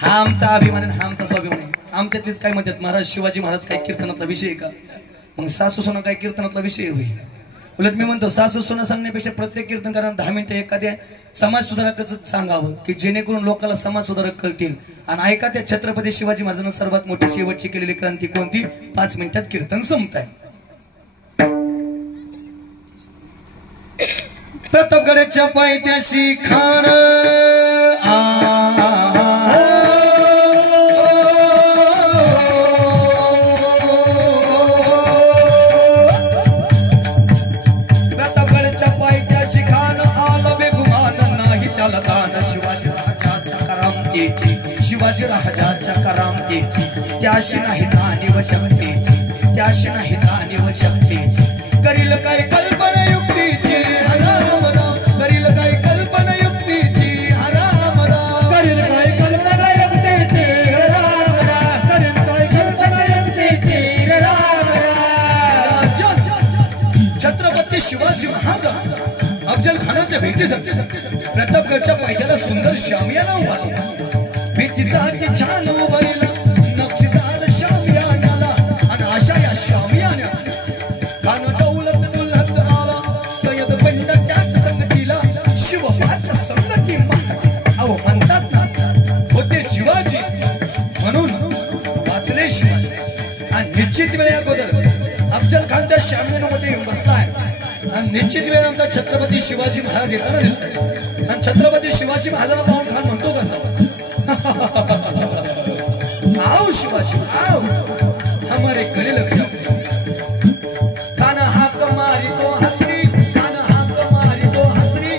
हा आमचा अभिमान आहे, हा आमचा स्वाभिमान आहे. आमच्यातलीच काय म्हणतात महाराज शिवाजी महाराज काय कीर्तनातला विषय का? मग सासू सोना काय कीर्तनातला विषय होईल? उलट मी म्हणतो सासू सोना सांगण्यापेक्षा प्रत्येक कीर्तनकारांना 10 मिनिटं एखाद्या समाज सुधारकाचं सांगावं की जेणेकरून लोकांना समाज सुधारक कळतील. आणि ऐका त्या छत्रपती शिवाजी महाराजांना सर्वात मोठी शेवटची केलेली क्रांती कोणती? 5 मिनिटात कीर्तन संपत आहे. प्रतापगडच्या पायथ्याशी खान प्रतापगडच्या पायथ्याशी खान आला बेगुमान नाही त्याला दान शिवाजी राजाच्या करामतीची शिवाजी राजाच्या करामतीची त्याशी नाही जाणीव शक्तीची त्याशी नाही जाणीव शक्तीची करील काय कल्पना युक्तीची हराम राम करील काय कल्पना युक्तीची हराम राम करील काय कल्पना युक्तीची हराम राम करील काय कल्पना युक्तीची हराम राम. छत्रपती शिवाजी महाराज अफजल खानाच्या भेटीसाठी प्रतापगडच्या पायथ्याला सुंदर शामियाना उभारला. भेटीसाठी छान उभारला नक्षीदार शामियानाला आणि अशा या शामियाना शिवबाच्या संगती अहो म्हणतात ना होते शिवाजी म्हणून वाचले शिवाजी. आणि निश्चित वेळे अगोदर अफजल खान त्या शामियानामध्ये बसलाय आणि निश्चित वेळेनंतर छत्रपती शिवाजी महाराज येताना दिसतात. आणि छत्रपती शिवाजी महाराजांना पाहून खान म्हणतो कसा आओ शिवाजी आओ हमारे गले लग जाओ. खाना हाक मारी तो हसरी खाना हाक मारी तो हसरी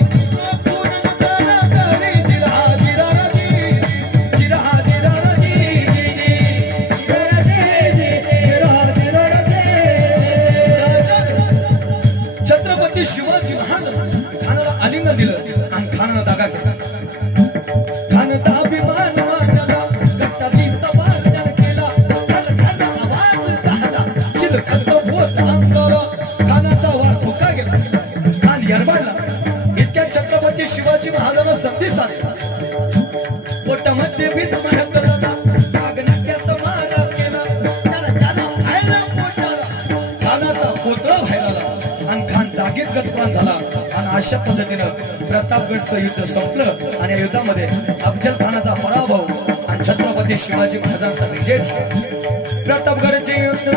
शिवाजी महाराज खानाला आलिंगन दिलं आणि खानाला दागा केला. खानाचा अभिमान मानला गट्टारीचा वार्जन केला खरखर आवाज झाला चिलखत होत अंगाला खानाचा वार फुका गेला. खान यरबाडला. इतक्या छत्रपती शिवाजी महाराजांना संधी साधला. पोटामध्ये विस्मरण करला नागनाक्याचा मारा केला त्याला खायला पोटाला खानाचा पोतळा व्हायला आणि खान जागीच गतपान झाला. आणि अशा पद्धतीनं प्रतापगडचं युद्ध संपलं आणि या युद्धामध्ये अफजल खानाचा पराभव आणि छत्रपती शिवाजी महाराजांचा विजय झाला. प्रतापगडचे युद्ध